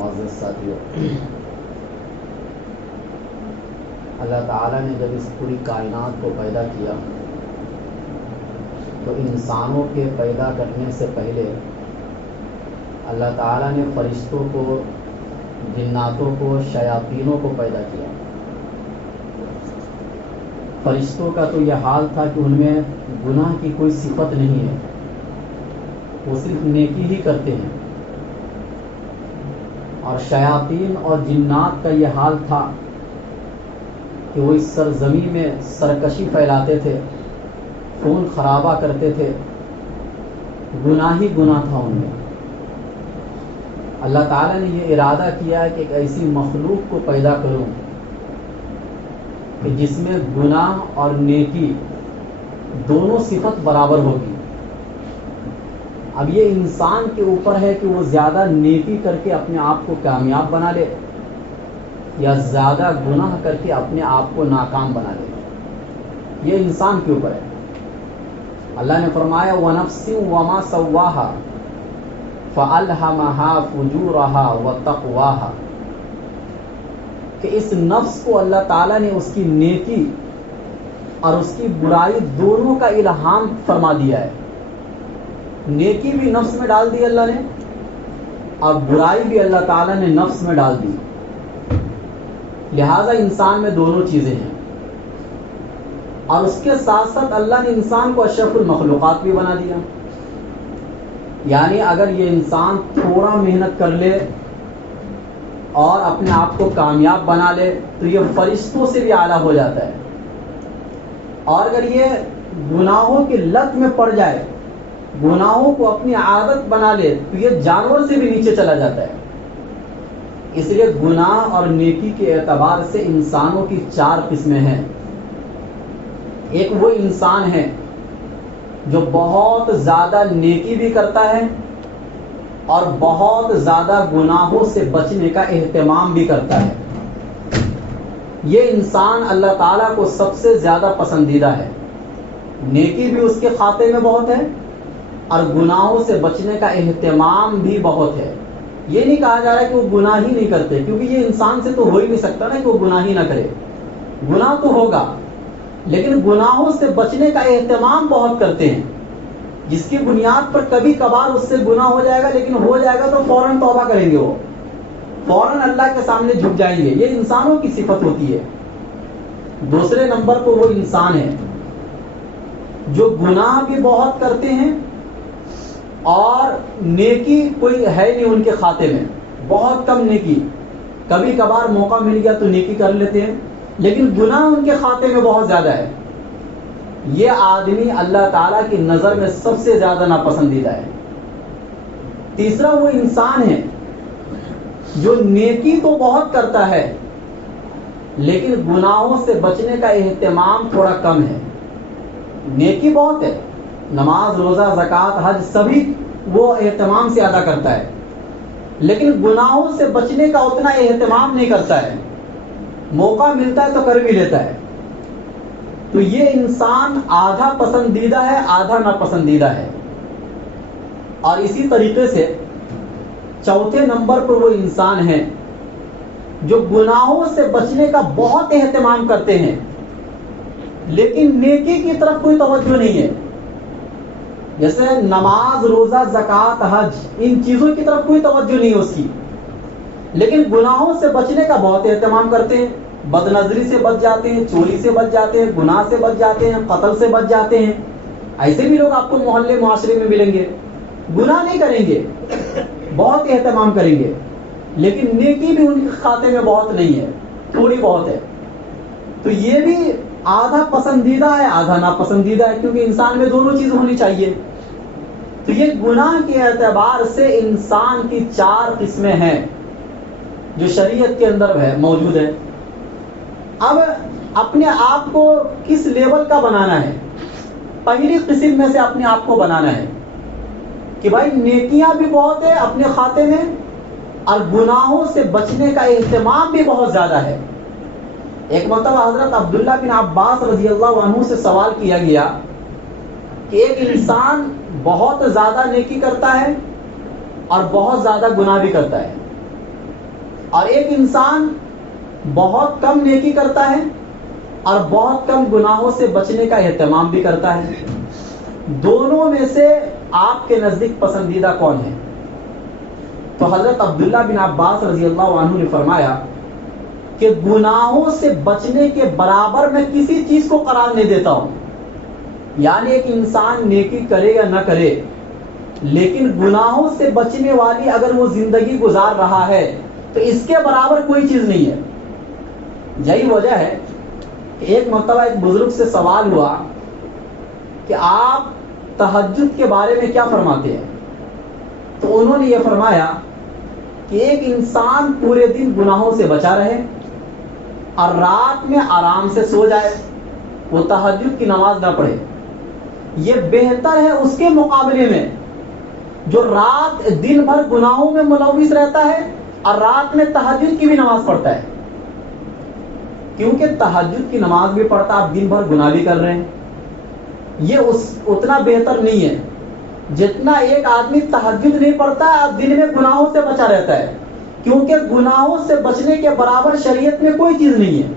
معزز ساتھیو، اللہ تعالیٰ نے جب اس پوری کائنات کو پیدا کیا تو انسانوں کے پیدا کرنے سے پہلے اللہ تعالیٰ نے فرشتوں کو، جناتوں کو، شیاطینوں کو پیدا کیا۔ فرشتوں کا تو یہ حال تھا کہ ان میں گناہ کی کوئی صفت نہیں ہے، وہ صرف نیکی ہی کرتے ہیں، اور شیاطین اور جنات کا یہ حال تھا کہ وہ اس سرزمین میں سرکشی پھیلاتے تھے، خون خرابہ کرتے تھے، گناہ ہی گناہ تھا ان میں۔ اللہ تعالیٰ نے یہ ارادہ کیا کہ ایک ایسی مخلوق کو پیدا کروں کہ جس میں گناہ اور نیکی دونوں صفت برابر ہوگی۔ اب یہ انسان کے اوپر ہے کہ وہ زیادہ نیکی کر کے اپنے آپ کو کامیاب بنا لے یا زیادہ گناہ کر کے اپنے آپ کو ناکام بنا لے، یہ انسان کے اوپر ہے۔ اللہ نے فرمایا وَنَفْسٍ وَمَا سَوَّاهَا فَأَلْهَمَهَا فُجُورَهَا وَتَقْوَاهَا، کہ اس نفس کو اللہ تعالیٰ نے اس کی نیکی اور اس کی برائی دونوں کا الہام فرما دیا ہے۔ نیکی بھی نفس میں ڈال دی اللہ نے، اور برائی بھی اللہ تعالیٰ نے نفس میں ڈال دی، لہذا انسان میں دونوں چیزیں ہیں۔ اور اس کے ساتھ ساتھ اللہ نے انسان کو اشرف المخلوقات بھی بنا دیا، یعنی اگر یہ انسان تھوڑا محنت کر لے اور اپنے آپ کو کامیاب بنا لے تو یہ فرشتوں سے بھی اعلیٰ ہو جاتا ہے، اور اگر یہ گناہوں کی لت میں پڑ جائے، گناہوں کو اپنی عادت بنا لے تو یہ جانور سے بھی نیچے چلا جاتا ہے۔ اس لیے گناہ اور نیکی کے اعتبار سے انسانوں کی 4 قسمیں ہیں۔ ایک وہ انسان ہے جو بہت زیادہ نیکی بھی کرتا ہے اور بہت زیادہ گناہوں سے بچنے کا اہتمام بھی کرتا ہے۔ یہ انسان اللہ تعالیٰ کو سب سے زیادہ پسندیدہ ہے، نیکی بھی اس کے کھاتے میں بہت ہے اور گناہوں سے بچنے کا اہتمام بھی بہت ہے۔ یہ نہیں کہا جا رہا ہے کہ وہ گناہ ہی نہیں کرتے، کیونکہ یہ انسان سے تو ہو ہی نہیں سکتا نا کہ وہ گناہ ہی نہ کرے، گناہ تو ہوگا، لیکن گناہوں سے بچنے کا اہتمام بہت کرتے ہیں، جس کی بنیاد پر کبھی کبھار اس سے گناہ ہو جائے گا، لیکن ہو جائے گا تو فوراً توبہ کریں گے، وہ فوراً اللہ کے سامنے جھک جائیں گے۔ یہ انسانوں کی صفت ہوتی ہے۔ دوسرے نمبر پر وہ انسان ہے جو گناہ بھی بہت کرتے ہیں اور نیکی کوئی ہے نہیں ان کے کھاتے میں، بہت کم نیکی، کبھی کبھار موقع مل گیا تو نیکی کر لیتے ہیں، لیکن گناہ ان کے کھاتے میں بہت زیادہ ہے۔ یہ آدمی اللہ تعالیٰ کی نظر میں سب سے زیادہ ناپسندیدہ ہے۔ تیسرا وہ انسان ہے جو نیکی تو بہت کرتا ہے لیکن گناہوں سے بچنے کا اہتمام تھوڑا کم ہے۔ نیکی بہت ہے، نماز، روزہ، زکوٰۃ، حج سبھی وہ اہتمام سے ادا کرتا ہے، لیکن گناہوں سے بچنے کا اتنا اہتمام نہیں کرتا ہے، موقع ملتا ہے تو کر بھی لیتا ہے۔ تو یہ انسان آدھا پسندیدہ ہے، آدھا ناپسندیدہ ہے۔ اور اسی طریقے سے چوتھے نمبر پر وہ انسان ہے جو گناہوں سے بچنے کا بہت اہتمام کرتے ہیں لیکن نیکی کی طرف کوئی توجہ نہیں ہے، جیسے نماز، روزہ، زکوٰۃ، حج، ان چیزوں کی طرف کوئی توجہ نہیں ہے اس کی، لیکن گناہوں سے بچنے کا بہت اہتمام کرتے ہیں، بد نظری سے بچ جاتے ہیں، چوری سے بچ جاتے ہیں، گناہ سے بچ جاتے ہیں، قتل سے بچ جاتے ہیں۔ ایسے بھی لوگ آپ کو محلے معاشرے میں ملیں گے، گناہ نہیں کریں گے، بہت اہتمام کریں گے، لیکن نیکی بھی ان کے کھاتے میں بہت نہیں ہے، تھوڑی بہت ہے۔ تو یہ بھی آدھا پسندیدہ ہے، آدھا ناپسندیدہ ہے، کیونکہ انسان میں دونوں چیز ہونی چاہیے۔ تو یہ گناہ کے اعتبار سے انسان کی 4 قسمیں ہیں جو شریعت کے اندر ہے، موجود ہے۔ اب اپنے آپ کو کس لیول کا بنانا ہے؟ پہلی قسم میں سے اپنے آپ کو بنانا ہے کہ بھائی نیکیاں بھی بہت ہے اپنے کھاتے میں اور گناہوں سے بچنے کا اہتمام بھی بہت زیادہ ہے۔ ایک مرتبہ حضرت عبداللہ بن عباس رضی اللہ عنہ سے سوال کیا گیا کہ ایک انسان بہت زیادہ نیکی کرتا ہے اور بہت زیادہ گناہ بھی کرتا ہے، اور ایک انسان بہت کم نیکی کرتا ہے اور بہت کم گناہوں سے بچنے کا اہتمام بھی کرتا ہے، دونوں میں سے آپ کے نزدیک پسندیدہ کون ہے؟ تو حضرت عبداللہ بن عباس رضی اللہ عنہ نے فرمایا کہ گناہوں سے بچنے کے برابر میں کسی چیز کو قرار نہیں دیتا ہوں. یعنی ایک انسان نیکی کرے یا نہ کرے، لیکن گناہوں سے بچنے والی اگر وہ زندگی گزار رہا ہے تو اس کے برابر کوئی چیز نہیں ہے. یہی وجہ ہے کہ ایک مرتبہ ایک بزرگ سے سوال ہوا کہ آپ تہجد کے بارے میں کیا فرماتے ہیں؟ تو انہوں نے یہ فرمایا کہ ایک انسان پورے دن گناہوں سے بچا رہے اور رات میں آرام سے سو جائے، وہ تہجد کی نماز نہ پڑھے، یہ بہتر ہے اس کے مقابلے میں جو رات دن بھر گناہوں میں ملوث رہتا ہے اور رات میں تہجد کی بھی نماز پڑھتا ہے. کیونکہ تہجد کی نماز بھی پڑھتا، آپ دن بھر گناہ بھی کر رہے ہیں. یہ اتنا بہتر نہیں ہے جتنا ایک آدمی تہجد نہیں پڑھتا ہے، دن میں گناہوں سے بچا رہتا ہے. کیونکہ گناہوں سے بچنے کے برابر شریعت میں کوئی چیز نہیں ہے.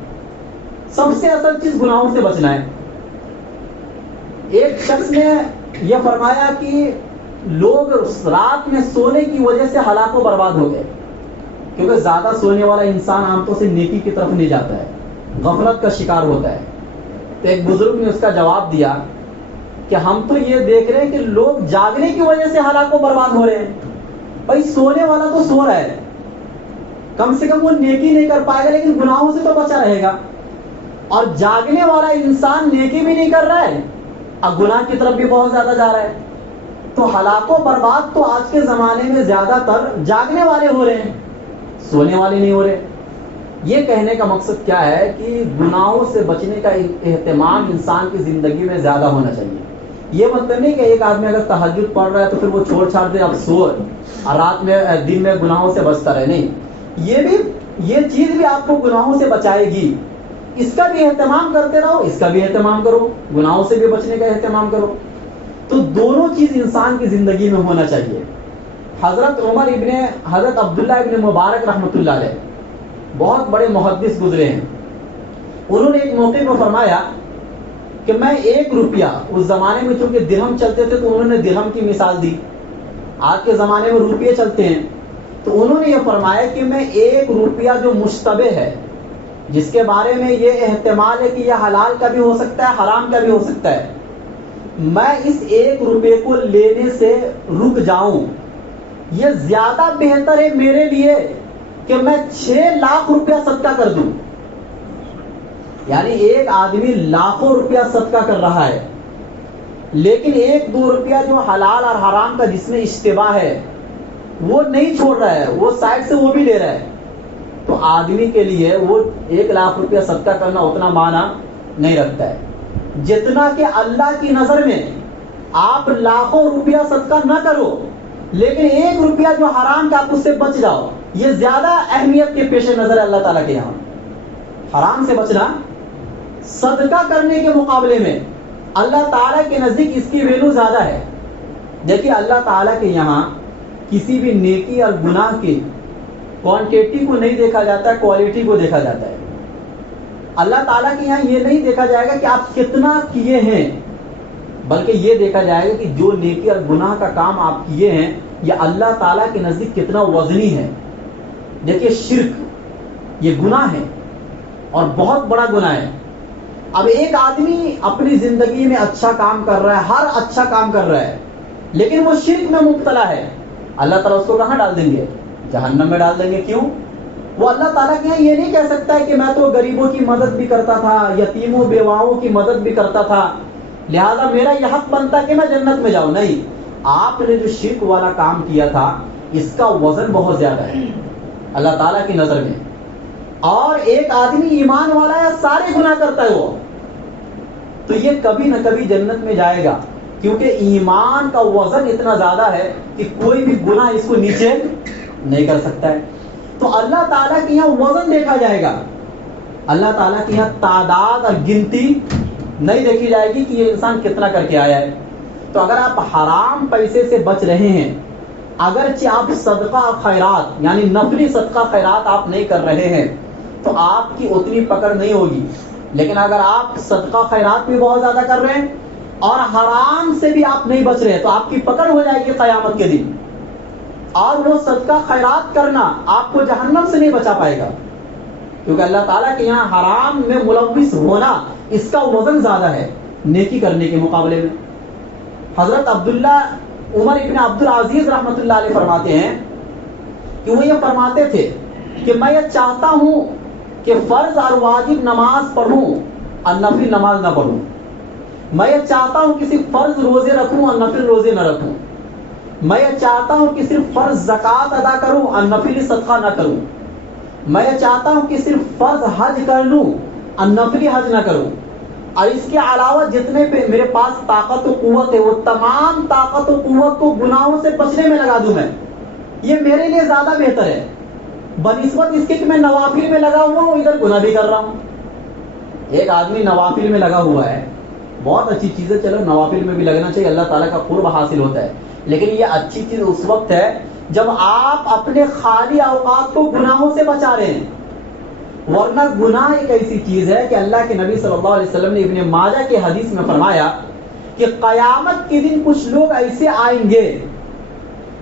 سب سے اصل چیز گناہوں سے بچنا ہے. ایک شخص نے یہ فرمایا کہ لوگ رات میں سونے کی وجہ سے ہلاک و برباد ہو گئے، کیونکہ زیادہ سونے والا انسان عام طور سے نیکی کی طرف نہیں جاتا ہے، غفلت کا شکار ہوتا ہے. تو ایک بزرگ نے اس کا جواب دیا کہ ہم تو یہ دیکھ رہے ہیں کہ لوگ جاگنے کی وجہ سے ہلاک و برباد ہو رہے ہیں. بھائی سونے والا تو سو رہا ہے، کم سے کم وہ نیکی نہیں کر پائے گا لیکن گناہوں سے تو بچا رہے گا. اور جاگنے والا انسان نیکی بھی نہیں کر رہا ہے اور گناہ کی طرف بھی بہت زیادہ جا رہا ہے. تو ہلاک و برباد تو آج کے زمانے میں زیادہ تر جاگنے والے ہو رہے ہیں، سونے والے نہیں ہو رہے. یہ کہنے کا مقصد کیا ہے کہ گناہوں سے بچنے کا اہتمام انسان کی زندگی میں زیادہ ہونا چاہیے. یہ مطلب نہیں کہ ایک آدمی اگر تہجد پڑھ رہا ہے تو پھر وہ چھوڑ چھاڑ دے اب سو اور رات میں دن میں گناہوں سے بچتا رہے. نہیں، یہ چیز بھی آپ کو گناہوں سے بچائے گی. اس کا بھی اہتمام کرتے رہو، اس کا بھی اہتمام کرو، گناہوں سے بھی بچنے کا اہتمام کرو. تو دونوں چیز انسان کی زندگی میں ہونا چاہیے. حضرت عبداللہ ابن مبارک رحمۃ اللہ علیہ بہت بڑے محدث گزرے ہیں. انہوں نے ایک موقع پر فرمایا کہ میں 1 روپیہ، اس زمانے میں چونکہ درہم چلتے تھے تو انہوں نے درہم کی مثال دی، آج کے زمانے میں روپیے چلتے ہیں. تو انہوں نے یہ فرمایا کہ میں 1 روپیہ جو مشتبہ ہے، جس کے بارے میں یہ احتمال ہے کہ یہ حلال کا بھی ہو سکتا ہے حرام کا بھی ہو سکتا ہے، میں اس 1 روپے کو لینے سے رک جاؤں، یہ زیادہ بہتر ہے میرے لیے کہ میں 6 لاکھ روپیہ صدقہ کر دوں. یعنی ایک آدمی لاکھوں روپیہ صدقہ کر رہا ہے لیکن 1-2 روپیہ جو حلال اور حرام کا جس میں اشتباہ ہے وہ نہیں چھوڑ رہا ہے، وہ سائڈ سے وہ بھی لے رہا ہے. تو آدمی کے لیے وہ 1 لاکھ روپیہ صدقہ کرنا اتنا معنی نہیں رکھتا ہے جتنا کہ اللہ کی نظر میں آپ لاکھوں روپیہ صدقہ نہ کرو لیکن 1 روپیہ جو حرام کا آپ اس سے بچ جاؤ، یہ زیادہ اہمیت کے پیش نظر ہے اللہ تعالیٰ کے یہاں. حرام سے بچنا صدقہ کرنے کے مقابلے میں اللہ تعالیٰ کے نزدیک اس کی ویلو زیادہ ہے. دیکھیے اللہ تعالیٰ کے یہاں کسی بھی نیکی اور گناہ کی کوانٹیٹی کو نہیں دیکھا جاتا ہے، کوالٹی کو دیکھا جاتا ہے. اللہ تعالیٰ کے یہاں یہ نہیں دیکھا جائے گا کہ آپ کتنا کیے ہیں، بلکہ یہ دیکھا جائے گا کہ جو نیکی اور گناہ کا کام آپ کیے ہیں یہ اللہ تعالیٰ کے نزدیک کتنا وزنی ہے. دیکھیے شرک یہ گناہ ہے اور بہت بڑا گناہ ہے. اب ایک آدمی اپنی زندگی میں اچھا کام کر رہا ہے، ہر اچھا کام کر رہا ہے، لیکن وہ شرک میں مبتلا ہے، اللہ تعالیٰ اس کو کہاں ڈال دیں گے؟ جہنم میں ڈال دیں گے. کیوں؟ وہ اللہ تعالیٰ کے یہاں یہ نہیں کہہ سکتا ہے کہ میں تو غریبوں کی مدد بھی کرتا تھا، یتیموں بیواؤں کی مدد بھی کرتا تھا، لہذا میرا یہ حق بنتا کہ میں جنت میں جاؤں. نہیں، آپ نے جو شرک والا کام کیا تھا اس کا وزن بہت زیادہ ہے اللہ تعالیٰ کی نظر میں. اور ایک آدمی ایمان والا ہے، سارے گناہ کرتا ہے وہ، تو یہ کبھی نہ کبھی جنت میں جائے گا کیونکہ ایمان کا وزن اتنا زیادہ ہے کہ کوئی بھی گناہ اس کو نیچے نہیں کر سکتا ہے. تو اللہ تعالیٰ کے یہاں وزن دیکھا جائے گا، اللہ تعالیٰ کے یہاں تعداد اور گنتی نہیں دیکھی جائے گی کہ یہ انسان کتنا کر کے آیا ہے. تو اگر آپ حرام پیسے سے بچ رہے ہیں اگرچہ آپ صدقہ خیرات یعنی نفلی صدقہ خیرات آپ نہیں کر رہے ہیں تو آپ کی اتنی پکڑ نہیں ہوگی، لیکن اگر آپ صدقہ خیرات بھی بہت زیادہ کر رہے ہیں اور حرام سے بھی آپ نہیں بچ رہے تو آپ کی پکڑ ہو جائے گی قیامت کے دن، اور وہ صدقہ خیرات کرنا آپ کو جہنم سے نہیں بچا پائے گا، کیونکہ اللہ تعالیٰ کے یہاں حرام میں ملوث ہونا اس کا وزن زیادہ ہے نیکی کرنے کے مقابلے میں۔ حضرت عبداللہ عمر ابن عبد العزیز رحمۃ اللہ علیہ فرماتے ہیں کہ وہ یہ فرماتے تھے کہ میں یہ چاہتا ہوں کہ فرض اور واجب نماز پڑھوں اور نفل نماز نہ پڑھوں، میں یہ چاہتا ہوں کہ صرف فرض روزے رکھوں اور نفل روزے نہ رکھوں، میں یہ چاہتا ہوں کہ صرف فرض زکوٰۃ ادا کروں اور نفلی صدقہ نہ کروں، میں یہ چاہتا ہوں کہ صرف فرض حج کر لوں اور نفلی حج نہ کروں، اور اس کے علاوہ جتنے پہ میرے پاس طاقت و قوت ہے وہ تمام طاقت و قوت کو گناہوں سے بچنے میں لگا دوں، میں یہ میرے لیے زیادہ بہتر ہے بنسبت اس کے کہ میں نوافل میں لگا ہوا ہوں ادھر گناہ بھی کر رہا ہوں۔ ایک آدمی نوافل میں لگا ہوا ہے، بہت اچھی چیز ہے، چلو نوافل میں بھی لگنا چاہیے، اللہ تعالیٰ کا قرب حاصل ہوتا ہے، لیکن یہ اچھی چیز اس وقت ہے جب آپ اپنے خالی اوقات کو گناہوں سے بچا رہے ہیں، ورنہ گناہ ایک ایسی چیز ہے کہ اللہ کے نبی صلی اللہ علیہ وسلم نے ابن ماجہ کے حدیث میں فرمایا کہ قیامت کے دن کچھ لوگ ایسے آئیں گے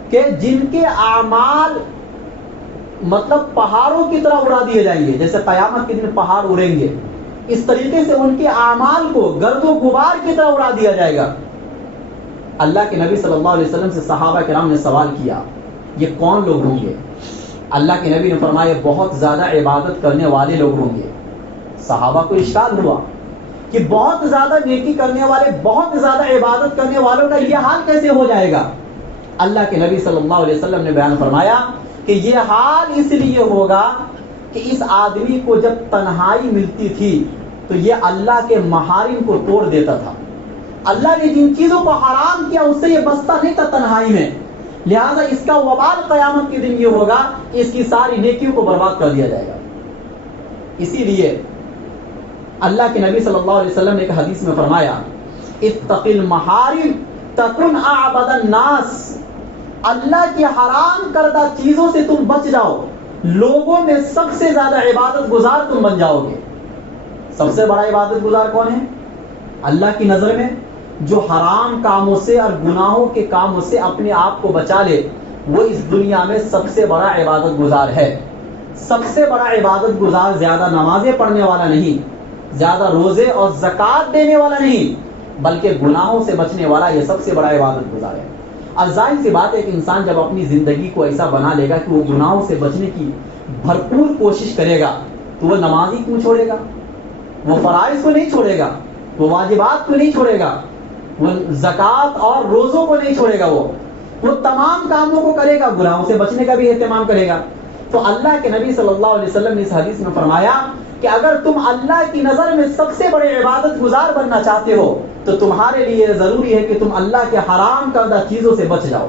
کہ جن کے اعمال مطلب پہاڑوں کی طرح اڑا دیے جائیں گے، جیسے قیامت کے دن پہاڑ اڑیں گے اس طریقے سے ان کے اعمال کو گرد و غبار کی طرح اڑا دیا جائے گا۔ اللہ کے نبی صلی اللہ علیہ وسلم سے صحابہ کرام نے سوال کیا یہ کون لوگ ہوں گے؟ اللہ کے نبی نے فرمایا بہت زیادہ عبادت کرنے والے لوگ ہوں گے۔ صحابہ کو اشکال ہوا کہ بہت زیادہ نیکی کرنے والے، بہت زیادہ عبادت کرنے والوں کا یہ حال کیسے ہو جائے گا؟ اللہ کے نبی صلی اللہ علیہ وسلم نے بیان فرمایا کہ یہ حال اس لیے ہوگا کہ اس آدمی کو جب تنہائی ملتی تھی تو یہ اللہ کے محارم کو توڑ دیتا تھا، اللہ نے جن چیزوں کو حرام کیا اس سے یہ بچتا نہیں تھا تنہائی میں، لہذا اس کا وبال قیامت کے دن یہ ہوگا کہ اس کی ساری نیکیوں کو برباد کر دیا جائے گا۔ اسی لیے اللہ کے نبی صلی اللہ علیہ وسلم نے ایک حدیث میں فرمایا اتق المحارم تکن اعبد الناس، اللہ کی حرام کردہ چیزوں سے تم بچ جاؤ، لوگوں میں سب سے زیادہ عبادت گزار تم بن جاؤ گے۔ سب سے بڑا عبادت گزار کون ہے؟ اللہ کی نظر میں جو حرام کاموں سے اور گناہوں کے کاموں سے اپنے آپ کو بچا لے وہ اس دنیا میں سب سے بڑا عبادت گزار ہے۔ سب سے بڑا عبادت گزار زیادہ نمازیں پڑھنے والا نہیں، زیادہ روزے اور زکوٰۃ دینے والا نہیں، بلکہ گناہوں سے بچنے والا یہ سب سے بڑا عبادت گزار ہے۔ اور ظاہر سی بات ہے کہ انسان جب اپنی زندگی کو ایسا بنا لے گا کہ وہ گناہوں سے بچنے کی بھرپور کوشش کرے گا تو وہ نماز ہی کیوں چھوڑے گا؟ وہ فرائض کو نہیں چھوڑے گا، وہ واجبات کو نہیں چھوڑے گا، وہ زکوٰۃ اور روزوں کو نہیں چھوڑے گا، وہ تمام کاموں کو کرے گا، گناہوں سے بچنے کا بھی اہتمام کرے گا۔ تو اللہ کے نبی صلی اللہ علیہ وسلم نے اس حدیث میں فرمایا کہ اگر تم اللہ کی نظر میں سب سے بڑے عبادت گزار بننا چاہتے ہو تو تمہارے لیے ضروری ہے کہ تم اللہ کے حرام کردہ چیزوں سے بچ جاؤ،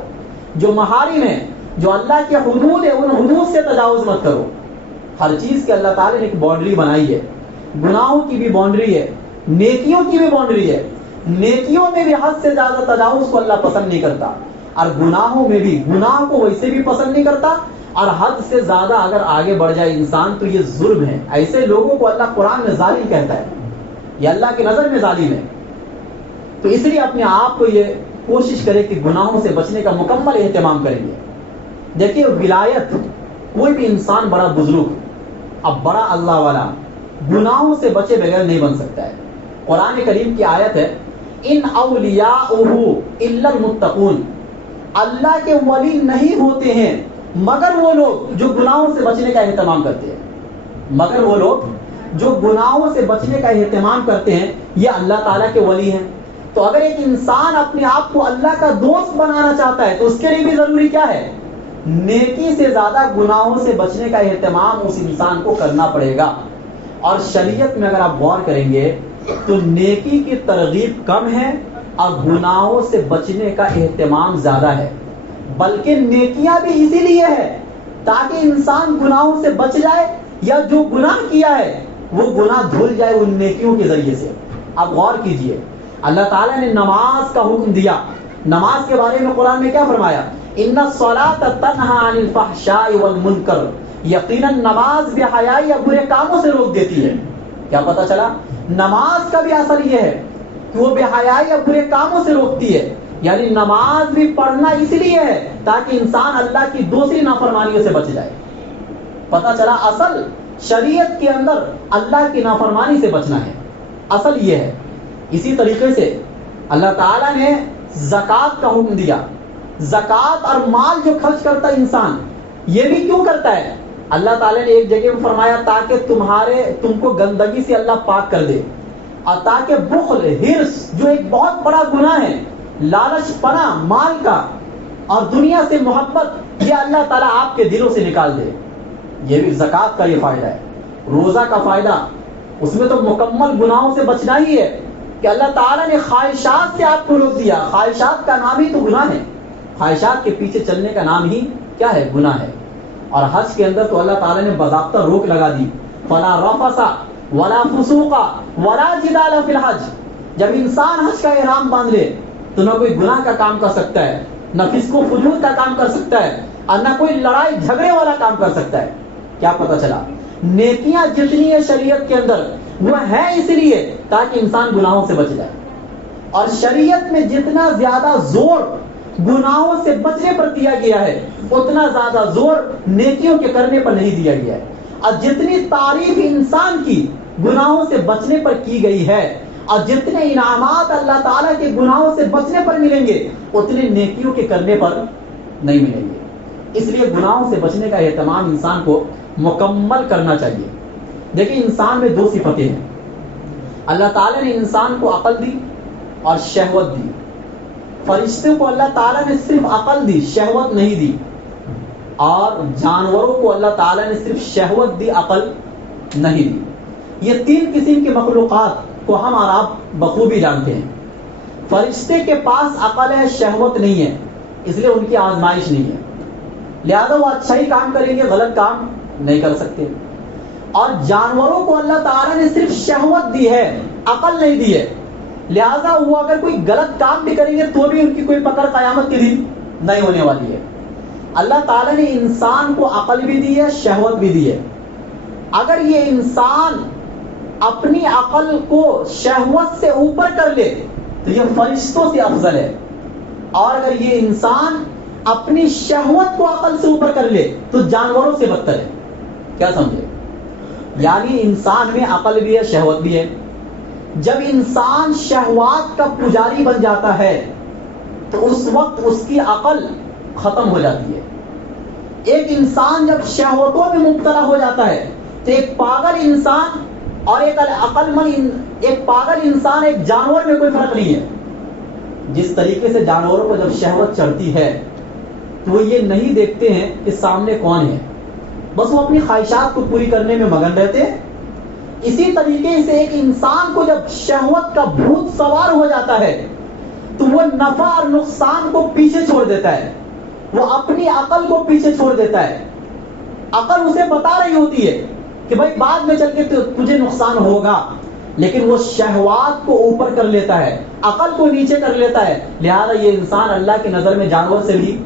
جو محارم ہیں، جو اللہ کے حدود ہے ان حدود سے تجاوز مت کرو۔ ہر چیز کے اللہ تعالی نے ایک باؤنڈری بنائی ہے، گناہوں کی بھی باؤنڈری ہے، نیکیوں کی بھی باؤنڈری ہے، نیکیوں میں بھی حد سے زیادہ تجاوز کو اللہ پسند نہیں کرتا، اور گناہوں میں بھی گناہ کو ویسے بھی پسند نہیں کرتا، اور حد سے زیادہ اگر آگے بڑھ جائے انسان تو یہ ظلم ہے۔ ایسے لوگوں کو اللہ قرآن میں ظالم کہتا ہے، یہ اللہ کی نظر میں ظالم ہے۔ تو اس لیے اپنے آپ کو یہ کوشش کرے کہ گناہوں سے بچنے کا مکمل اہتمام کریں گے۔ دیکھیے ولایت، کوئی بھی انسان بڑا بزرگ اب بڑا اللہ والا گناہوں سے بچے بغیر نہیں بن سکتا ہے۔ قرآن کریم کی آیت ہے ان اولیاءہ الا المتقون، اللہ کے ولی نہیں ہوتے ہیں مگر وہ لوگ جو گناہوں سے بچنے کا اہتمام کرتے ہیں، مگر وہ لوگ جو گناہوں سے بچنے کا اہتمام کرتے ہیں یہ اللہ تعالیٰ کے ولی ہیں۔ تو اگر ایک انسان اپنے آپ کو اللہ کا دوست بنانا چاہتا ہے تو اس کے لیے بھی ضروری کیا ہے؟ نیکی سے زیادہ گناہوں سے بچنے کا اہتمام اس انسان کو کرنا پڑے گا۔ اور شریعت میں اگر آپ غور کریں گے تو نیکی کی ترغیب کم ہے اور گناہوں سے بچنے کا اہتمام زیادہ ہے، بلکہ نیکیاں بھی اسی لیے ہے تاکہ انسان گناہوں سے بچ جائے، یا جو گناہ کیا ہے وہ گناہ دھل جائے ان نیکیوں کے ذریعے سے۔ اب غور کیجئے، اللہ تعالیٰ نے نماز کا حکم دیا، نماز کے بارے میں قرآن میں کیا فرمایا؟ ان الصلاۃ تنہا عن الفحشاء والمنکر، یقیناً نماز بے حیائی یا برے کاموں سے روک دیتی ہے. کیا پتہ چلا؟ نماز کا بھی اثر یہ ہے کہ وہ بے حیائی یا برے کاموں سے روکتی ہے. یعنی نماز بھی پڑھنا اس لیے ہے تاکہ انسان اللہ کی دوسری نافرمانیوں سے بچ جائے. پتہ چلا اصل شریعت کے اندر اللہ کی نافرمانی سے بچنا ہے، اصل یہ ہے. اسی طریقے سے اللہ تعالیٰ نے زکوٰۃ کا حکم دیا. زکوٰۃ اور مال جو خرچ کرتا ہے انسان، یہ بھی کیوں کرتا ہے؟ اللہ تعالیٰ نے ایک جگہ میں فرمایا تاکہ تم کو گندگی سے اللہ پاک کر دے، اور تاکہ بخل، ہرس جو ایک بہت بڑا گناہ ہے، لالچ پنا مال کا اور دنیا سے محبت، یہ اللہ تعالیٰ آپ کے دلوں سے نکال دے. یہ بھی زکوٰۃ کا یہ فائدہ ہے. روزہ کا فائدہ، اس میں تو مکمل گناہوں سے بچنا ہی ہے کہ اللہ تعالیٰ نے خواہشات سے آپ کو روک دیا. خواہشات کا نام ہی تو گناہ ہے، خواہشات کے پیچھے چلنے کا نام ہی کیا ہے؟ گناہ ہے. اور حج کے اندر تو اللہ تعالیٰ نے باضابطہ روک لگا دی، فلا رفث ولا فسوق ولا جدال فی الحج. جب انسان حج کا احرام باندھ لے تو نہ کوئی گناہ کا کام کر سکتا ہے، نہ فسق و فجور کا کام کر سکتا ہے، اور نہ کوئی لڑائی جھگڑے والا کام کر سکتا ہے. کیا پتہ چلا؟ نیکیاں جتنی ہے شریعت کے اندر وہ ہے اس لیے تاکہ انسان گناہوں سے بچ جائے. اور شریعت میں جتنا زیادہ زور گناہوں سے بچنے پر دیا گیا ہے اتنا زیادہ زور نیکیوں کے کرنے پر نہیں دیا گیا ہے. اور جتنی تعریف انسان کی گناہوں سے بچنے پر کی گئی ہے اور جتنے انعامات اللہ تعالیٰ کے گناہوں سے بچنے پر ملیں گے اتنے نیکیوں کے کرنے پر نہیں ملیں گے. اس لیے گناہوں سے بچنے کا اہتمام انسان کو مکمل کرنا چاہیے. دیکھیں انسان میں دو صفتیں ہیں. اللہ تعالیٰ نے انسان کو عقل دی اور شہوت دی. فرشتوں کو اللہ تعالیٰ نے صرف عقل دی، شہوت نہیں دی. اور جانوروں کو اللہ تعالیٰ نے صرف شہوت دی، عقل نہیں دی. یہ تین قسم کی مخلوقات کو ہم اور آپ بخوبی جانتے ہیں. فرشتے کے پاس عقل ہے، شہوت نہیں ہے، اس لیے ان کی آزمائش نہیں ہے. لہذا وہ اچھا ہی کام کریں گے، غلط کام نہیں کر سکتے. اور جانوروں کو اللہ تعالیٰ نے صرف شہوت دی ہے، عقل نہیں دی ہے. لہذا وہ اگر کوئی غلط کام بھی کریں گے تو بھی ان کی کوئی پکڑ قیامت کے دن نہیں ہونے والی ہے. اللہ تعالیٰ نے انسان کو عقل بھی دی ہے، شہوت بھی دی ہے. اگر یہ انسان اپنی عقل کو شہوت سے اوپر کر لے تو یہ فرشتوں سے افضل ہے، اور اگر یہ انسان اپنی شہوت کو عقل سے اوپر کر لے تو جانوروں سے بدتر ہے. کیا سمجھے؟ یعنی انسان میں عقل بھی ہے، شہوت بھی ہے. جب انسان شہوات کا پجاری بن جاتا ہے تو اس وقت اس کی عقل ختم ہو جاتی ہے. ایک انسان جب شہوتوں میں مبتلا ہو جاتا ہے تو ایک پاگل انسان اور ایک عقل مند، ایک پاگل انسان ایک جانور میں کوئی فرق نہیں ہے. جس طریقے سے جانوروں کو جب شہوت چڑھتی ہے تو وہ یہ نہیں دیکھتے ہیں کہ سامنے کون ہے، بس وہ اپنی خواہشات کو پوری کرنے میں مگن رہتے ہیں. اسی طریقے سے ایک انسان کو جب شہوت کا بھوت سوار ہو جاتا ہے تو وہ نفع اور نقصان کو پیچھے چھوڑ دیتا ہے، وہ اپنی عقل کو پیچھے چھوڑ دیتا ہے. عقل اسے بتا رہی ہوتی ہے کہ بھائی بعد میں چل کے تجھے نقصان ہوگا، لیکن وہ شہوات کو اوپر کر لیتا ہے، عقل کو نیچے کر لیتا ہے. لہذا یہ انسان اللہ کی نظر میں جانور سے بھی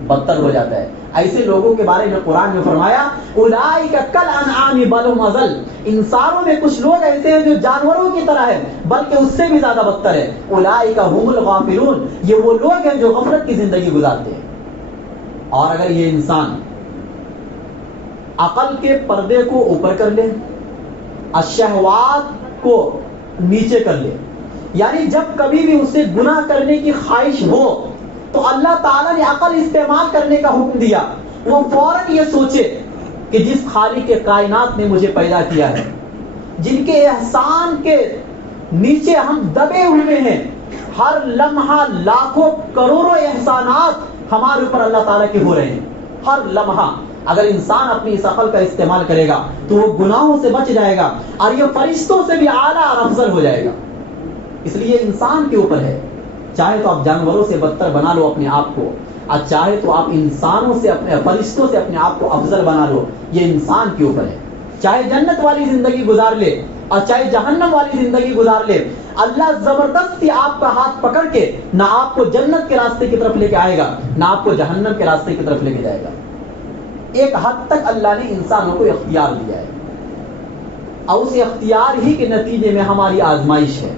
بدتر ہو جاتا ہے. ایسے لوگوں کے بارے میں قرآن میں فرمایا اولئک کالانعام بل هم اضل. انسانوں میں کچھ لوگ ایسے ہیں جو جانوروں کی طرح ہیں بلکہ اس سے بھی زیادہ بدتر ہے. اولئک هم الغافلون. یہ وہ لوگ ہیں جو غفلت کی زندگی گزارتے ہیں. اور اگر یہ انسان عقل کے پردے کو اوپر کر لے، الشہوات کو نیچے کر لے، یعنی جب کبھی بھی اسے گناہ کرنے کی خواہش ہو تو اللہ تعالیٰ نے عقل استعمال کرنے کا حکم دیا. وہ فوراً یہ سوچے کہ جس خالق کے کائنات نے مجھے پیدا کیا ہے، جن کے احسان کے نیچے ہم دبے ہوئے ہیں، ہر لمحہ لاکھوں کروڑوں احسانات ہمارے اوپر اللہ تعالیٰ کے ہو رہے ہیں. ہر لمحہ اگر انسان اپنی اس عقل کا استعمال کرے گا تو وہ گناہوں سے بچ جائے گا اور یہ فرشتوں سے بھی اعلیٰ اور افضل ہو جائے گا. اس لیے انسان کے اوپر ہے، چاہے تو آپ جانوروں سے بدتر بنا لو اپنے آپ کو، اور چاہے تو آپ انسانوں سے فرشتوں سے اپنے آپ کو افضل بنا لو. یہ انسان کے اوپر ہے. چاہے جنت والی زندگی گزار لے اور چاہے جہنم والی زندگی گزار لے، اللہ زبردستی آپ کا ہاتھ پکڑ کے نہ آپ کو جنت کے راستے کی طرف لے کے آئے گا، نہ آپ کو جہنم کے راستے کی طرف لے کے جائے گا۔ ایک حد تک اللہ نے انسانوں کو اختیار دیا ہے، اور اس اختیار ہی کے نتیجے میں ہماری آزمائش ہے،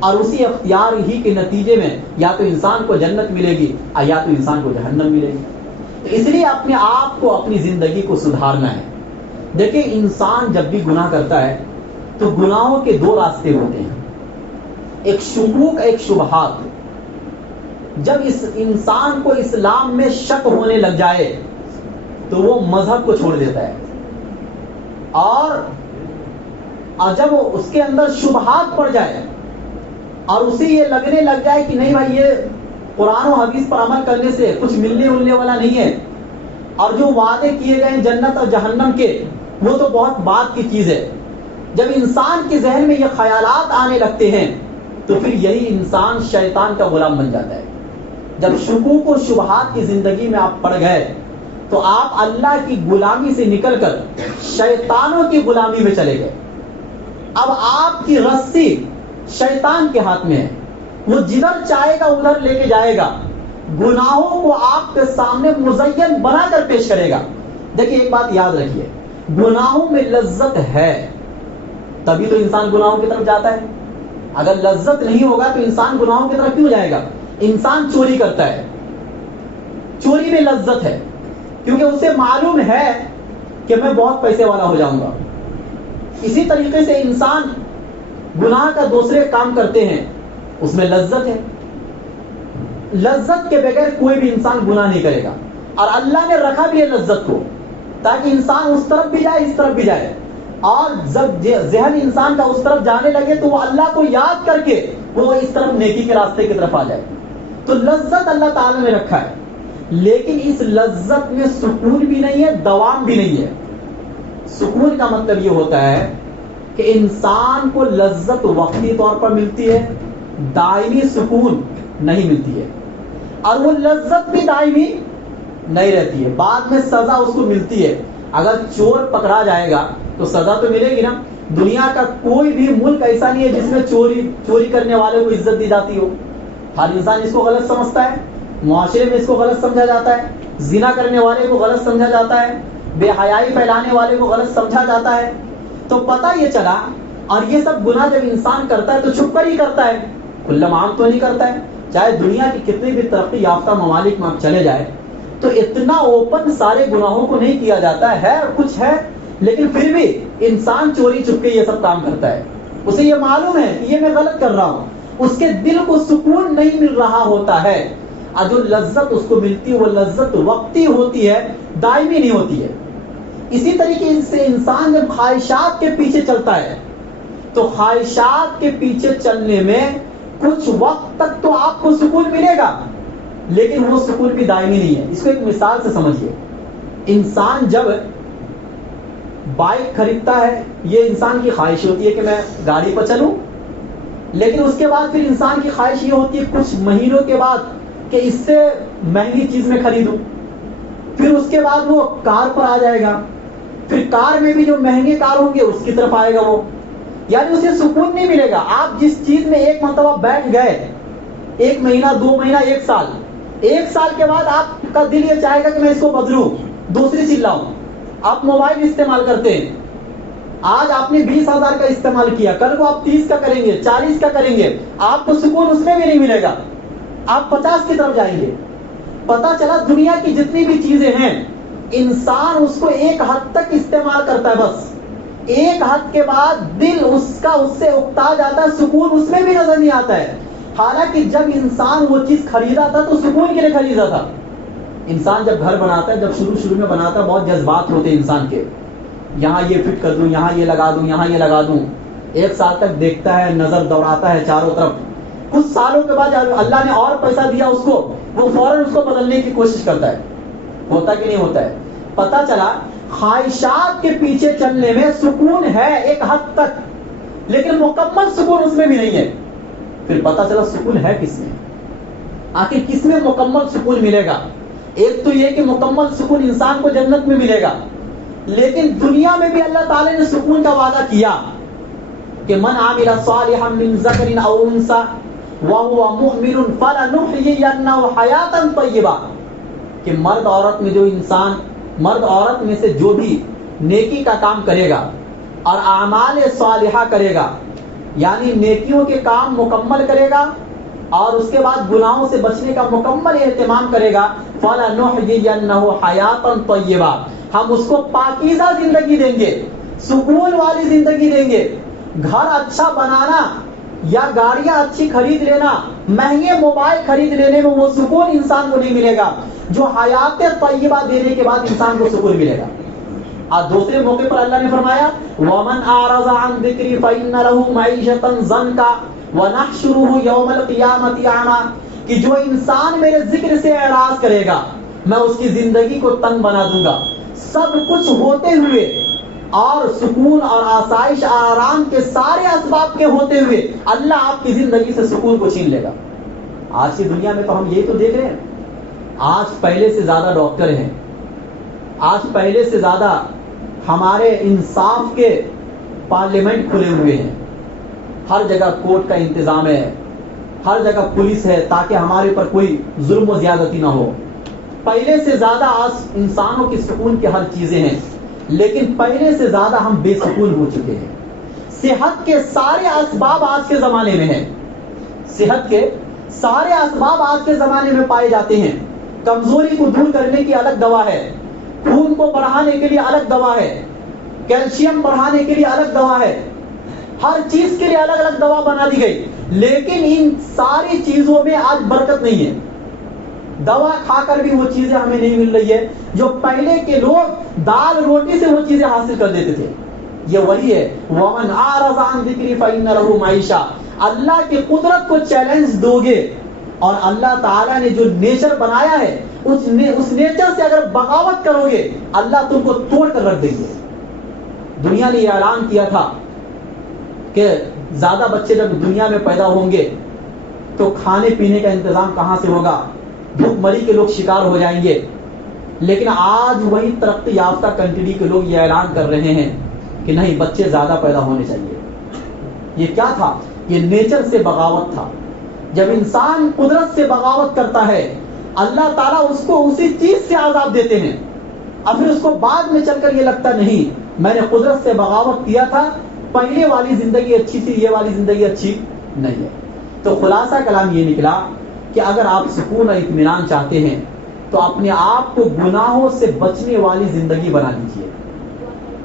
اور اسی اختیار ہی کے نتیجے میں یا تو انسان کو جنت ملے گی اور یا تو انسان کو جہنم ملے گی۔ تو اس لیے اپنے آپ کو، اپنی زندگی کو سدھارنا ہے۔ دیکھیں، انسان جب بھی گناہ کرتا ہے تو گناہوں کے دو راستے ہوتے ہیں، ایک شکوک، ایک شبہات۔ جب اس انسان کو اسلام میں شک ہونے لگ جائے تو وہ مذہب کو چھوڑ دیتا ہے، اور جب اس کے اندر شبہات پڑ جائے اور اسے یہ لگنے لگ جائے کہ نہیں بھائی، یہ قرآن و حدیث پر عمل کرنے سے کچھ ملنے ولنے والا نہیں ہے، اور جو وعدے کیے گئے جنت اور جہنم کے وہ تو بہت بات کی چیز ہے۔ جب انسان کے ذہن میں یہ خیالات آنے لگتے ہیں تو پھر یہی انسان شیطان کا غلام بن جاتا ہے۔ جب شکوک و شبہات کی زندگی میں آپ پڑ گئے تو آپ اللہ کی غلامی سے نکل کر شیطانوں کی غلامی میں چلے گئے۔ اب آپ کی رسی شیطان کے ہاتھ میں ہے، وہ جدھر چاہے گا ادھر لے کے جائے گا، گناہوں کو آپ کے سامنے مزین بنا کر پیش کرے گا۔ دیکھیے، ایک بات یاد رکھیے، گناہوں میں لذت ہے تبھی تو انسان گناہوں کی طرف جاتا ہے۔ اگر لذت نہیں ہوگا تو انسان گناہوں کی طرف کیوں جائے گا؟ انسان چوری کرتا ہے، چوری میں لذت ہے کیونکہ اسے معلوم ہے کہ میں بہت پیسے والا ہو جاؤں گا۔ اسی طریقے سے انسان گناہ کا دوسرے کام کرتے ہیں، اس میں لذت ہے۔ لذت کے بغیر کوئی بھی انسان گناہ نہیں کرے گا، اور اللہ نے رکھا بھی ہے لذت کو تاکہ انسان اس طرف بھی جائے، اس طرف بھی جائے، اور جب ذہن انسان کا اس طرف جانے لگے تو وہ اللہ کو یاد کر کے وہ اس طرف نیکی کے راستے کی طرف آ جائے۔ تو لذت اللہ تعالیٰ نے رکھا ہے، لیکن اس لذت میں سکون بھی نہیں ہے، دوام بھی نہیں ہے۔ سکون کا مطلب یہ ہوتا ہے کہ انسان کو لذت وقتی طور پر ملتی ہے، دائمی سکون نہیں ملتی ہے، اور وہ لذت بھی دائمی نہیں رہتی ہے، بعد میں سزا اس کو ملتی ہے۔ اگر چور پکڑا جائے گا تو سزا تو ملے گی نا۔ دنیا کا کوئی بھی ملک ایسا نہیں ہے جس میں چوری کرنے والے کو عزت دی جاتی ہو۔ ہر انسان اس کو غلط سمجھتا ہے، معاشرے میں اس کو غلط سمجھا جاتا ہے، زنا کرنے والے کو غلط سمجھا جاتا ہے، بے حیائی پھیلانے والے کو غلط سمجھا جاتا ہے۔ تو پتہ یہ چلا، اور یہ سب گناہ جب انسان کرتا ہے تو چھپ کر ہی کرتا ہے، کھلم عام تو نہیں کرتا ہے۔ چاہے دنیا کی کتنی بھی ترقی یافتہ ممالک میں آپ چلے جائے تو اتنا اوپن سارے گناہوں کو نہیں کیا جاتا ہے، کچھ ہے، لیکن پھر بھی انسان چوری چپ کے یہ سب کام کرتا ہے۔ اسے یہ معلوم ہے کہ یہ میں غلط کر رہا ہوں، اس کے دل کو سکون نہیں مل رہا ہوتا ہے، اور جو لذت اس کو ملتی ہے وہ لذت وقتی ہوتی ہے، دائمی نہیں ہوتی ہے۔ اسی طریقے سے انسان جب خواہشات کے پیچھے چلتا ہے تو خواہشات کے پیچھے چلنے میں کچھ وقت تک تو آپ کو سکون ملے گا، لیکن وہ سکون بھی دائمی نہیں ہے۔ اس کو ایک مثال سے سمجھیے، انسان جب بائک خریدتا ہے، یہ انسان کی خواہش ہوتی ہے کہ میں گاڑی پر چلوں، لیکن اس کے بعد پھر انسان کی خواہش یہ ہوتی ہے کچھ مہینوں کے بعد کہ اس سے مہنگی چیز میں خریدوں، پھر اس کے بعد وہ کار پر آ جائے گا، پھر کار میں بھی جو مہنگے کار ہوں گے اس کی طرف آئے گا وہ، یعنی اسے سکون نہیں ملے گا۔ آپ جس چیز میں ایک مرتبہ بیٹھ گئے، ایک مہینہ، 2 مہینہ، 1 سال، 1 سال کے بعد آپ کا دل یہ چاہے گا کہ میں اس کو بدلوں، دوسری چیز لاؤں۔ آپ موبائل استعمال کرتے ہیں، آج آپ نے 20,000 کا استعمال کیا، کل کو آپ 30 کا کریں گے، 40 کا کریں گے، آپ کو سکون اس میں بھی نہیں ملے گا، آپ 50 کی طرف جائیں گے۔ پتہ چلا دنیا کی جتنی بھی چیزیں ہیں انسان اس کو ایک حد تک استعمال کرتا ہے، بس ایک حد کے بعد دل اس سے اکتا جاتا ہے، سکون اس میں بھی نظر نہیں آتا ہے۔ حالانکہ جب انسان وہ چیز خریدا تھا تو سکون کے لیے خریدا تھا۔ انسان جب گھر بناتا ہے، جب شروع میں بناتا ہے، بہت جذبات ہوتے ہیں انسان کے، یہاں یہ فٹ کر دوں، یہاں یہ لگا دوں، یہاں یہ لگا دوں۔ 1 سال تک دیکھتا ہے، نظر دوڑاتا ہے چاروں طرف، کچھ سالوں کے بعد اللہ نے اور پیسہ دیا اس کو، وہ فوراً اس کو بدلنے کی کوشش کرتا ہے۔ ہوتا کہ نہیں ہوتا ہے؟ پتہ چلا خواہشات کے پیچھے چلنے میں سکون ہے ایک حد تک، لیکن مکمل سکون اس میں بھی نہیں ہے۔ پھر پتہ چلا سکون ہے کس میں، آخر کس میں مکمل سکون ملے گا؟ ایک تو یہ کہ مکمل سکون انسان کو جنت میں ملے گا، لیکن دنیا میں بھی اللہ تعالی نے سکون کا وعدہ کیا، کہ من عمل صالحا من ذکر او انثى وهو مؤمن فلنحيينه حیاتا طیبہ، کہ مرد عورت میں جو انسان، مرد عورت میں سے جو بھی نیکی کا کام کرے گا اور اعمال صالحہ کرے گا، یعنی نیکیوں کے کام مکمل کرے گا اور اس کے بعد گناہوں سے بچنے کا مکمل اہتمام کرے گا، فَلَنُحْيِيَنَّهُ حَيَاةً طَيِّبَةً، ہم اس کو پاکیزہ زندگی دیں گے، سکون والی زندگی دیں گے۔ گھر اچھا بنانا یا گاڑیاں اچھی خرید لینا، مہنگے موبائل خرید لینے میں وہ سکون انسان کو نہیں ملے گا جو حیات طیبہ دینے کے بعد انسان کو سکون ملے گا۔ اور دوسرے موقع پر اللہ نے فرمایا وَمَنْ أَعْرَضَ عَنْ ذِكْرِي فَإِنَّ لَهُ مَعِيشَةً ضَنْكَ وَنَحْشُرُهُ يَوْمَ الْقِيَامَةِ أَعْمَى، کہ جو انسان میرے ذکر سے اعراض کرے گا میں اس کی زندگی کو تنگ بنا دوں گا، سب کچھ ہوتے ہوئے اور سکون اور آسائش اور آرام کے سارے اسباب کے ہوتے ہوئے اللہ آپ کی زندگی سے سکون کو چھین لے گا۔ آج کی دنیا میں تو ہم یہی تو دیکھ رہے ہیں، آج پہلے سے زیادہ ڈاکٹر ہیں، آج پہلے سے زیادہ ہمارے انصاف کے پارلیمنٹ کھلے ہوئے ہیں، ہر جگہ کورٹ کا انتظام ہے، ہر جگہ پولیس ہے تاکہ ہمارے پر کوئی ظلم و زیادتی نہ ہو۔ پہلے سے زیادہ آج انسانوں کی سکون کی ہر چیزیں ہیں، لیکن پہلے سے زیادہ ہم بے سکون ہو چکے ہیں۔ صحت کے سارے اسباب آج کے زمانے میں ہیں، صحت کے سارے اسباب آج کے زمانے میں پائے جاتے ہیں۔ کمزوری کو دور کرنے کی الگ دوا ہے، خون کو بڑھانے کے لیے الگ دوا ہے، کیلشیم بڑھانے کے لیے الگ دوا ہے، ہر چیز کے لیے الگ الگ دوا بنا دی گئی، لیکن ان ساری چیزوں میں آج برکت نہیں ہے۔ دوا کھا کر بھی وہ چیزیں ہمیں نہیں مل رہی ہے جو پہلے کے لوگ دال روٹی سے وہ چیزیں حاصل کر دیتے تھے۔ یہ وہی ہے وَمَنْ أَعْرَضَ عَنْ ذِكْرِي فَإِنَّ لَهُ مَعِيشَةً، اللہ کی قدرت کو چیلنج دو گے اور اللہ تعالیٰ نے جو نیچر بنایا ہے اس نیچر سے اگر بغاوت کرو گے اللہ تم کو توڑ کر رکھ دیں گے۔ دنیا نے یہ اعلان کیا تھا کہ زیادہ بچے جب دنیا میں پیدا ہوں گے تو کھانے پینے کا انتظام کہاں سے ہوگا، بھوک مری کے لوگ شکار ہو جائیں گے، لیکن آج وہی ترقی یافتہ کنٹری کے لوگ یہ اعلان کر رہے ہیں کہ نہیں بچے زیادہ پیدا ہونے چاہیے۔ یہ کیا تھا؟ یہ نیچر سے بغاوت تھا۔ جب انسان قدرت سے بغاوت کرتا ہے اللہ تعالیٰ اس کو اسی چیز سے عذاب دیتے ہیں، اور پھر اس کو بعد میں چل کر یہ لگتا نہیں میں نے قدرت سے بغاوت کیا تھا، پہلے والی زندگی اچھی تھی، یہ والی زندگی اچھی نہیں ہے۔ تو خلاصہ کلام یہ نکلا کہ اگر آپ سکون اور اطمینان چاہتے ہیں تو اپنے آپ کو گناہوں سے بچنے والی زندگی بنا لیجیے،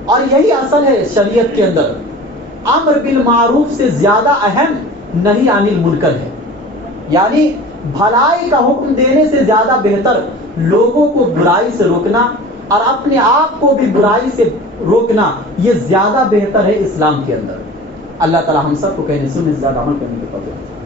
اور یہی اصل ہے شریعت کے اندر، امر بالمعروف سے زیادہ اہم نہی عن المنکر ہے، یعنی بھلائی کا حکم دینے سے زیادہ بہتر لوگوں کو برائی سے روکنا اور اپنے آپ کو بھی برائی سے روکنا، یہ زیادہ بہتر ہے اسلام کے اندر۔ اللہ تعالی ہم سب کو کہنے سننے سے زیادہ عمل کرنے کی توفیق دے۔